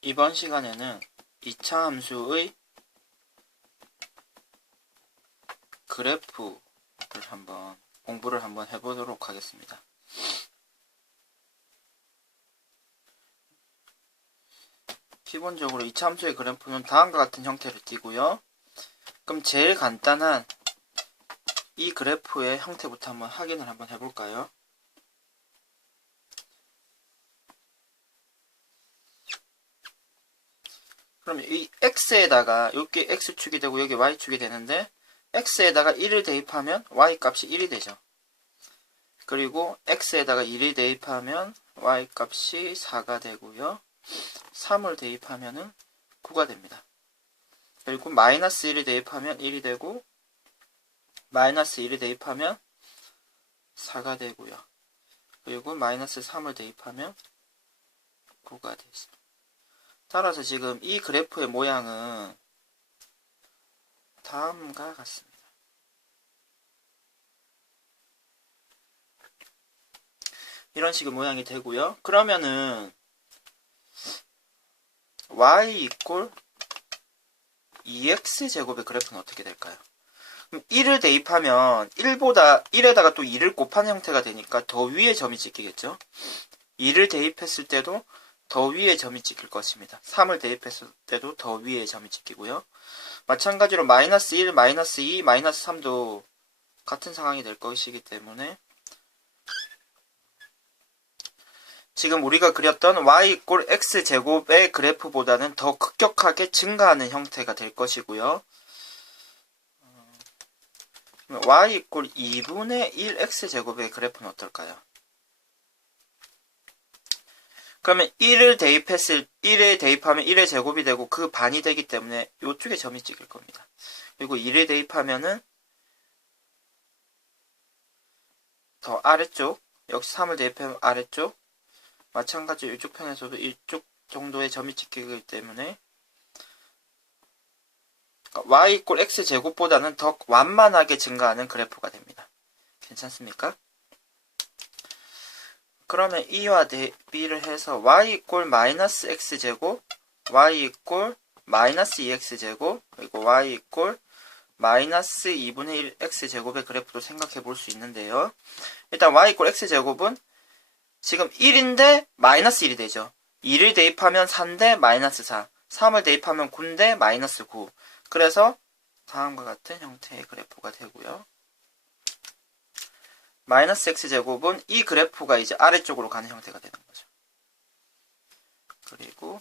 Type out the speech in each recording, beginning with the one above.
이번 시간에는 2차 함수의 그래프를 공부를 한번 해보도록 하겠습니다. 기본적으로 2차 함수의 그래프는 다음과 같은 형태를 띠고요. 그럼 제일 간단한 이 그래프의 형태부터 한번 확인을 한번 해볼까요? 그럼 이 x에다가 여기 x축이 되고 여기 y축이 되는데 x에다가 1을 대입하면 y값이 1이 되죠. 그리고 x에다가 1을 대입하면 y값이 4가 되고요. 3을 대입하면 9가 됩니다. 그리고 마이너스 1을 대입하면 1이 되고 마이너스 1을 대입하면 4가 되고요. 그리고 마이너스 3을 대입하면 9가 되죠. 따라서 지금 이 그래프의 모양은 다음과 같습니다. 이런 식의 모양이 되고요. 그러면은 y 이꼴 2x제곱의 그래프는 어떻게 될까요? 그럼 1을 대입하면 1에다가 또 2를 곱하는 형태가 되니까 더 위에 점이 찍히겠죠? 2를 대입했을 때도 더 위에 점이 찍힐 것입니다. 3을 대입했을 때도 더 위에 점이 찍히고요. 마찬가지로 마이너스 1, 마이너스 2, 마이너스 3도 같은 상황이 될 것이기 때문에 지금 우리가 그렸던 y 이꼴 x제곱의 그래프보다는 더 급격하게 증가하는 형태가 될 것이고요. y 이꼴 2분의 1 x제곱의 그래프는 어떨까요? 그러면 1에 대입하면 1의 제곱이 되고 그 반이 되기 때문에 이쪽에 점이 찍힐 겁니다. 그리고 1에 대입하면은 더 아래쪽, 역시 3을 대입하면 아래쪽, 마찬가지로 이쪽 편에서도 이쪽 정도의 점이 찍히기 때문에 y 이꼴 x제곱보다는 더 완만하게 증가하는 그래프가 됩니다. 괜찮습니까? 그러면 E와 B를 해서 y 이꼴 마이너스 x제곱, y 이꼴 마이너스 2x제곱, 그리고 y 이꼴 마이너스 2분의 1 x제곱의 그래프도 생각해 볼 수 있는데요. 일단 y 이꼴 x제곱은 지금 1인데 마이너스 1이 되죠. 2를 대입하면 4인데 마이너스 4, 3을 대입하면 9인데 마이너스 9. 그래서 다음과 같은 형태의 그래프가 되고요. 마이너스 x제곱은 이 그래프가 이제 아래쪽으로 가는 형태가 되는 거죠. 그리고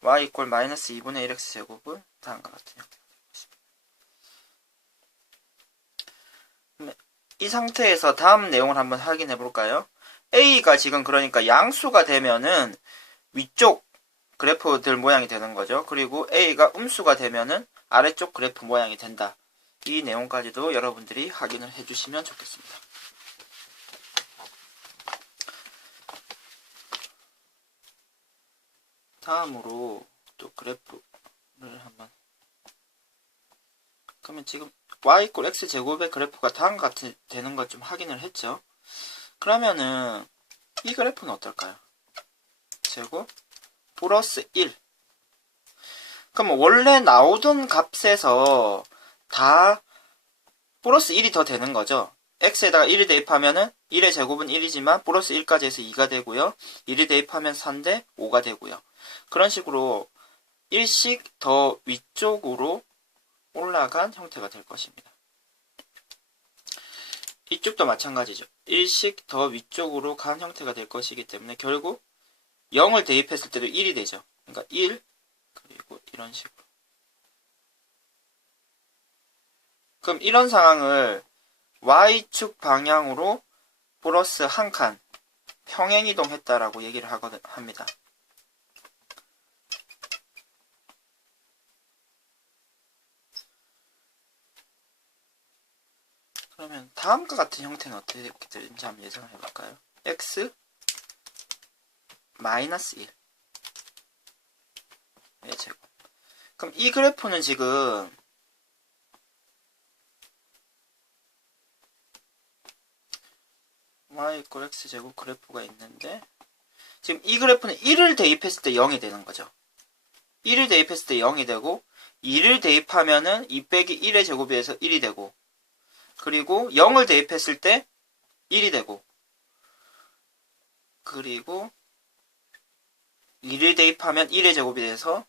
y 이꼴 마이너스 2분의 1 x제곱은 다음과 같은 형태가 되는 것입니다. 이 상태에서 다음 내용을 한번 확인해 볼까요? a가 지금 그러니까 양수가 되면은 위쪽 그래프들 모양이 되는 거죠. 그리고 a가 음수가 되면은 아래쪽 그래프 모양이 된다. 이 내용까지도 여러분들이 확인을 해주시면 좋겠습니다. 다음으로 또 그래프를 한번 그러면 지금 y 이꼴 x제곱의 그래프가 다음과 같이 되는 것 좀 확인을 했죠. 그러면은 이 그래프는 어떨까요? 제곱 플러스 1. 그럼 원래 나오던 값에서 다 플러스 1이 더 되는 거죠. x에다가 1을 대입하면은 1의 제곱은 1이지만 플러스 1까지 해서 2가 되고요. 1을 대입하면 4인데 5가 되고요. 그런 식으로 1씩 더 위쪽으로 올라간 형태가 될 것입니다. 이쪽도 마찬가지죠. 1씩 더 위쪽으로 간 형태가 될 것이기 때문에 결국 0을 대입했을 때도 1이 되죠. 그러니까 1, 그리고 이런 식으로. 그럼 이런 상황을 y축 방향으로 플러스 한 칸 평행이동했다라고 얘기를 합니다. 그러면 다음과 같은 형태는 어떻게 되는지 한번 예상을 해볼까요? x 마이너스 1 제곱. 그럼 이 그래프는 지금 y 이꼴 x제곱 그래프가 있는데 지금 이 그래프는 1을 대입했을 때 0이 되는 거죠. 1을 대입했을 때 0이 되고 2를 대입하면은 2 빼기 1의 제곱이 돼서 1이 되고 그리고 0을 대입했을 때 1이 되고 그리고 2를 대입하면 1의 제곱이 돼서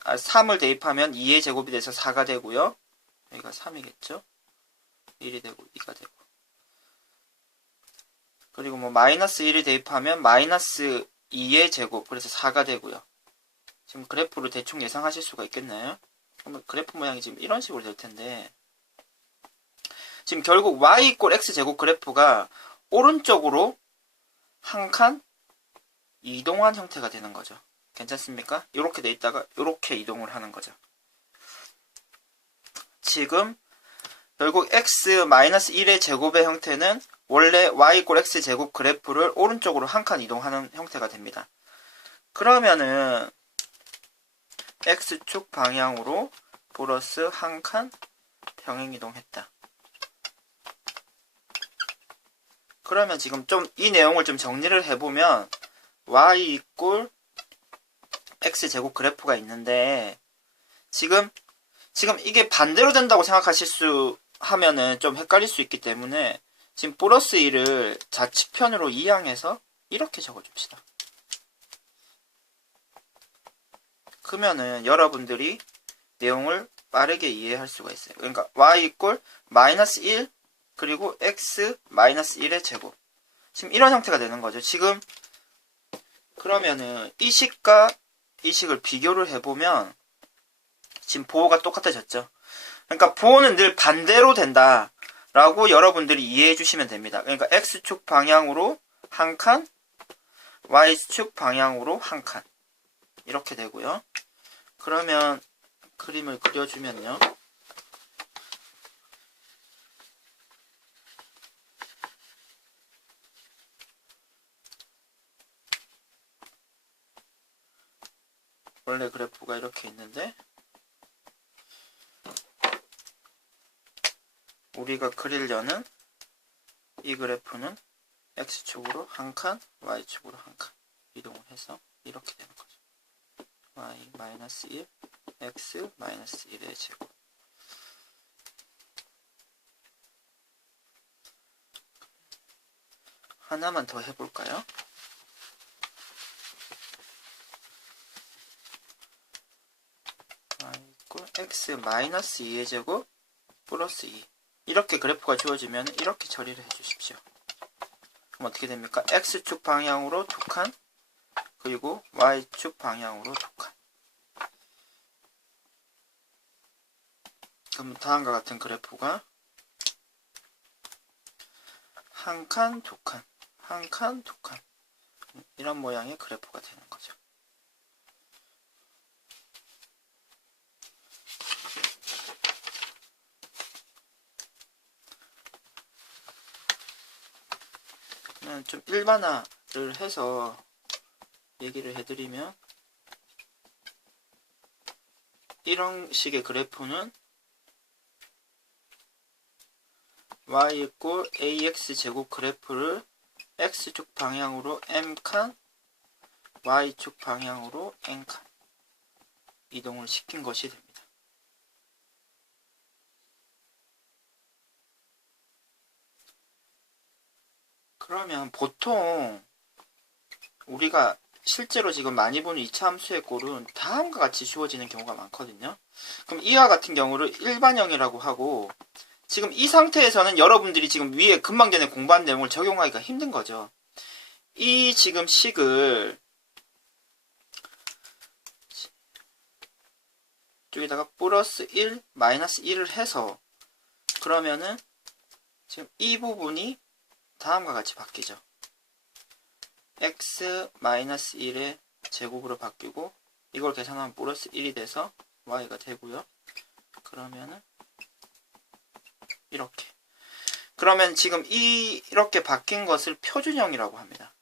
3을 대입하면 2의 제곱이 돼서 4가 되고요. 여기가 3이겠죠. 1이 되고 2가 되고 그리고 뭐 마이너스 1을 대입하면 마이너스 2의 제곱 그래서 4가 되고요. 지금 그래프를 대충 예상하실 수가 있겠나요? 그러면 그래프 모양이 지금 이런 식으로 될 텐데 지금 결국 y 이꼴 x제곱 그래프가 오른쪽으로 한 칸 이동한 형태가 되는 거죠. 괜찮습니까? 이렇게 돼 있다가 이렇게 이동을 하는 거죠. 지금 결국 x-1의 제곱의 형태는 원래 y 이꼴 x제곱 그래프를 오른쪽으로 한 칸 이동하는 형태가 됩니다. 그러면은 x축 방향으로 플러스 한 칸 평행이동했다. 그러면 지금 좀 이 내용을 좀 정리를 해보면 y 이꼴 x제곱 그래프가 있는데 지금 이게 반대로 된다고 생각하실 수 하면은 좀 헷갈릴 수 있기 때문에 지금 플러스 1을 좌측편으로 이항해서 이렇게 적어줍시다. 그러면은 여러분들이 내용을 빠르게 이해할 수가 있어요. 그러니까 y 이꼴 마이너스 1 그리고 x 마이너스 1의 제곱 지금 이런 형태가 되는 거죠. 지금 그러면은 이 식과 이 식을 비교를 해보면 지금 부호가 똑같아졌죠. 그러니까 부호는 늘 반대로 된다 라고 여러분들이 이해해 주시면 됩니다. 그러니까 x축 방향으로 한 칸 y축 방향으로 한 칸 이렇게 되고요. 그러면 그림을 그려주면요. 원래 그래프가 이렇게 있는데 우리가 그리려는 이 그래프는 x축으로 한 칸, y축으로 한 칸 이동을 해서 이렇게 되는 거죠. y-1, x-1의 제곱 하나만 더 해볼까요? x-2의 제곱 플러스 2 이렇게 그래프가 주어지면 이렇게 처리를 해주십시오. 그럼 어떻게 됩니까? x축 방향으로 2칸 그리고 y축 방향으로 2칸 그럼 다음과 같은 그래프가 한 칸, 2칸 한 칸, 2칸 이런 모양의 그래프가 되는 거죠. 좀 일반화를 해서 얘기를 해드리면 이런 식의 그래프는 y 이꼴 ax 제곱 그래프를 x축 방향으로 m칸 y축 방향으로 n칸 이동을 시킨 것이 됩니다. 그러면 보통 우리가 실제로 지금 많이 보는 2차 함수의 꼴은 다음과 같이 주어지는 경우가 많거든요. 그럼 이와 같은 경우를 일반형이라고 하고 지금 이 상태에서는 여러분들이 지금 위에 금방 전에 공부한 내용을 적용하기가 힘든 거죠. 이 지금 식을 쪽에다가 플러스 1, 마이너스 1을 해서 그러면은 지금 이 부분이 다음과 같이 바뀌죠. x-1의 제곱으로 바뀌고 이걸 계산하면 플러스 1이 돼서 y가 되고요. 그러면은 이렇게 그러면 지금 이렇게 바뀐 것을 표준형이라고 합니다.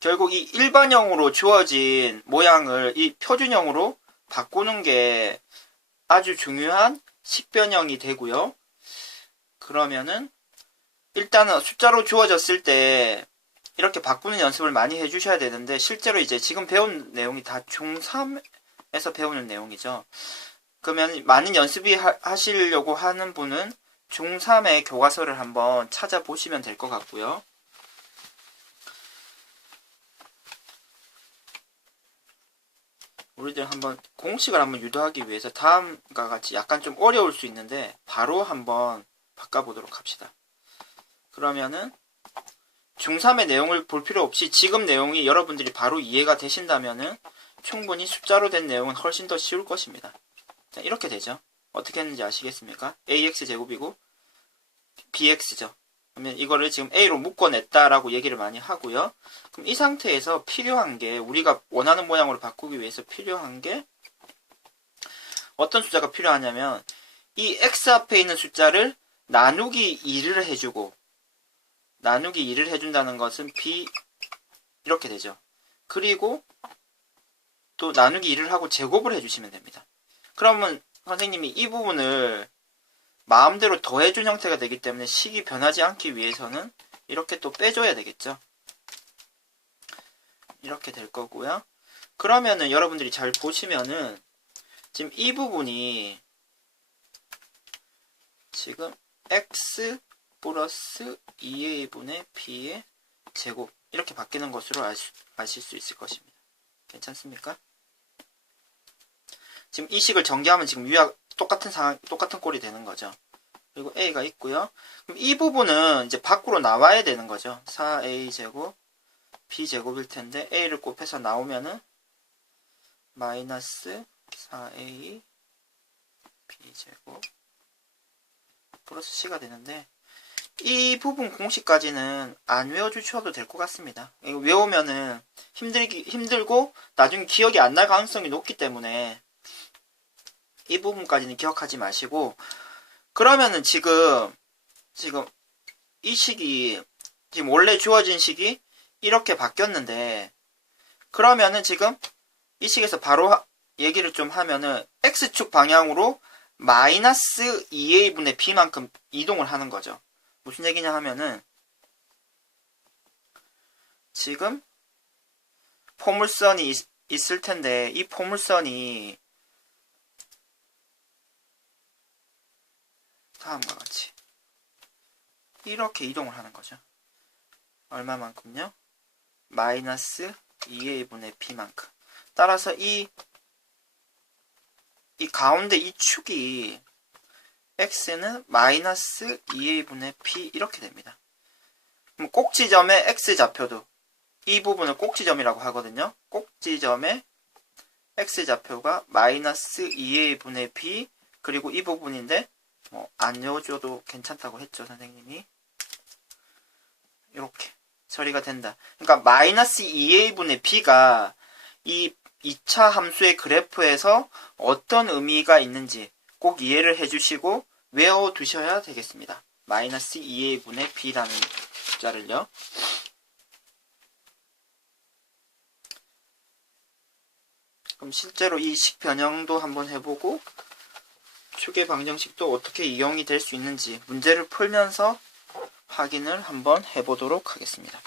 결국 이 일반형으로 주어진 모양을 이 표준형으로 바꾸는 게 아주 중요한 식변형이 되고요. 그러면은 일단은 숫자로 주어졌을 때 이렇게 바꾸는 연습을 많이 해주셔야 되는데, 실제로 이제 지금 배운 내용이 다 중3에서 배우는 내용이죠. 그러면 많은 하시려고 하는 분은 중3의 교과서를 한번 찾아보시면 될 것 같고요. 우리들 한번 공식을 한번 유도하기 위해서 다음과 같이 약간 좀 어려울 수 있는데 바로 한번 바꿔보도록 합시다. 그러면은 중3의 내용을 볼 필요 없이 지금 내용이 여러분들이 바로 이해가 되신다면은 충분히 숫자로 된 내용은 훨씬 더 쉬울 것입니다. 자, 이렇게 되죠. 어떻게 했는지 아시겠습니까? ax제곱이고 bx죠. 그러면 이거를 지금 a로 묶어냈다라고 얘기를 많이 하고요. 그럼 이 상태에서 필요한 게, 우리가 원하는 모양으로 바꾸기 위해서 필요한 게 어떤 숫자가 필요하냐면 이 x 앞에 있는 숫자를 나누기 2를 해주고, 나누기 2를 해준다는 것은 b 이렇게 되죠. 그리고 또 나누기 2를 하고 제곱을 해주시면 됩니다. 그러면 선생님이 이 부분을 마음대로 더해준 형태가 되기 때문에 식이 변하지 않기 위해서는 이렇게 또 빼줘야 되겠죠. 이렇게 될 거고요. 그러면은 여러분들이 잘 보시면은 지금 이 부분이 지금 x 플러스 2a분의 b의 제곱 이렇게 바뀌는 것으로 아실 수 있을 것입니다. 괜찮습니까? 지금 이 식을 전개하면 지금 위와 똑같은 꼴이 되는 거죠. 그리고 a가 있고요. 그럼 이 부분은 이제 밖으로 나와야 되는 거죠. 4a제곱 b제곱일 텐데 a를 곱해서 나오면은 마이너스 4a b제곱 플러스 c가 되는데, 이 부분 공식까지는 안 외워주셔도 될 것 같습니다. 이거 외우면은 힘들고 나중에 기억이 안 날 가능성이 높기 때문에 이 부분까지는 기억하지 마시고, 그러면은 지금 이 식이 지금 원래 주어진 식이 이렇게 바뀌었는데, 그러면은 지금 이 식에서 바로 얘기를 좀 하면은 x축 방향으로 마이너스 2a분의 b만큼 이동을 하는 거죠. 무슨 얘기냐 하면은 지금 포물선이 있을 텐데 이 포물선이 다음과 같이 이렇게 이동을 하는 거죠. 얼마만큼요? 마이너스 2a분의 b만큼. 따라서 이 가운데 이 축이 x는 마이너스 2a분의 b 이렇게 됩니다. 그럼 꼭지점의 x좌표도 이 부분을 꼭지점이라고 하거든요. 꼭지점의 x좌표가 마이너스 2a분의 b, 그리고 이 부분인데 안 외워줘도 괜찮다고 했죠, 선생님이. 이렇게 처리가 된다. 그러니까 마이너스 2a분의 b가 이 2차 함수의 그래프에서 어떤 의미가 있는지 꼭 이해를 해주시고 외워두셔야 되겠습니다. 마이너스 2a분의 b라는 숫자를요. 그럼 실제로 이 식 변형도 한번 해보고 축의 방정식도 어떻게 이용이 될 수 있는지 문제를 풀면서 확인을 한번 해보도록 하겠습니다.